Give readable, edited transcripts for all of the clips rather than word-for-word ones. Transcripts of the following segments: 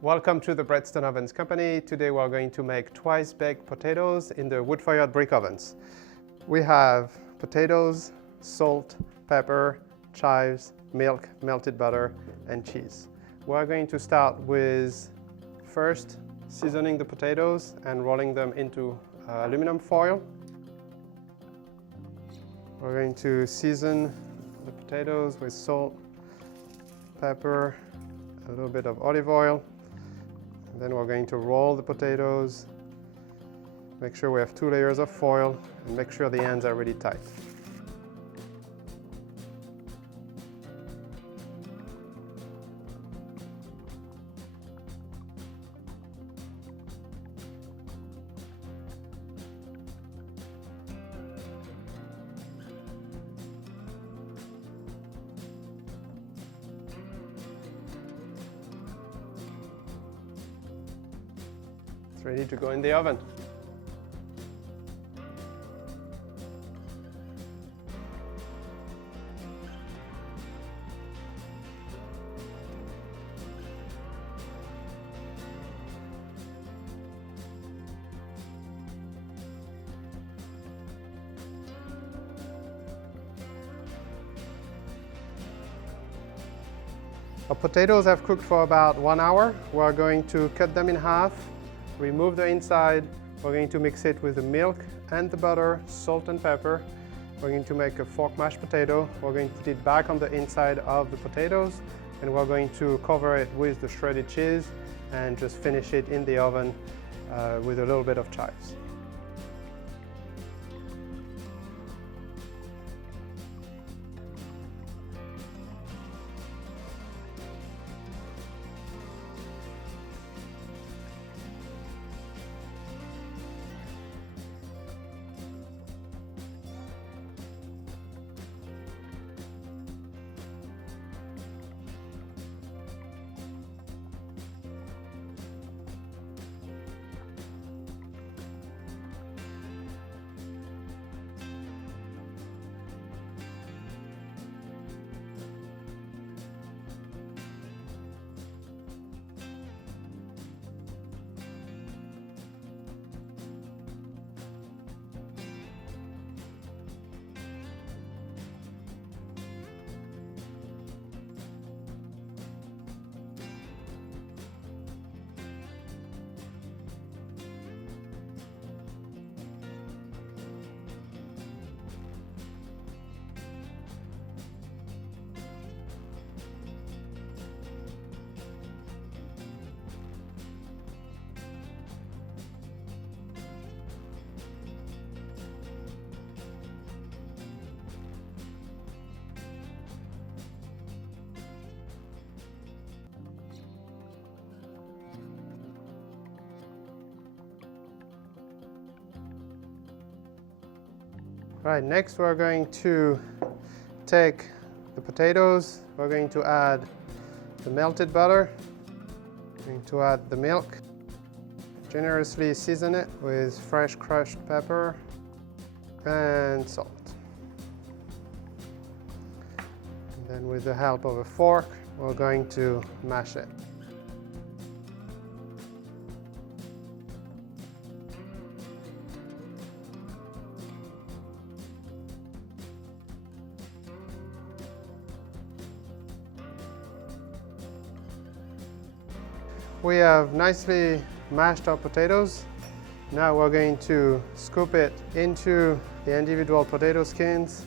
Welcome to the Breadstone Ovens Company. Today we're going to make twice baked potatoes in the wood-fired brick ovens. We have potatoes, salt, pepper, chives, milk, melted butter, and cheese. We're going to start with first seasoning the potatoes and rolling them into aluminum foil. We're going to season the potatoes with salt, pepper, a little bit of olive oil. Then we're going to roll the potatoes, make sure we have 2 layers of foil, and make sure the ends are really tight. It's ready to go in the oven. Our potatoes have cooked for about 1 hour. We're going to cut them in half. Remove the inside. We're going to mix it with the milk and the butter, salt and pepper. We're going to make a fork mashed potato. We're going to put it back on the inside of the potatoes, and we're going to cover it with the shredded cheese and just finish it in the oven with a little bit of chives. All right, next we're going to take the potatoes, we're going to add the melted butter, we're going to add the milk, generously season it with fresh crushed pepper and salt. And then with the help of a fork, we're going to mash it. We have nicely mashed our potatoes. Now we're going to scoop it into the individual potato skins.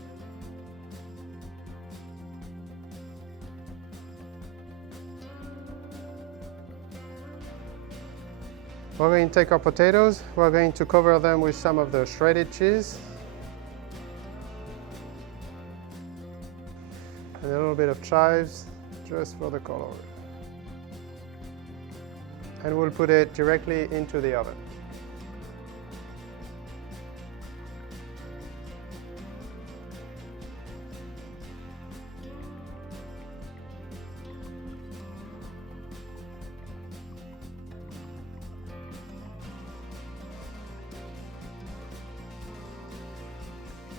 We're going to take our potatoes, we're going to cover them with some of the shredded cheese. And a little bit of chives, just for the color. And we'll put it directly into the oven.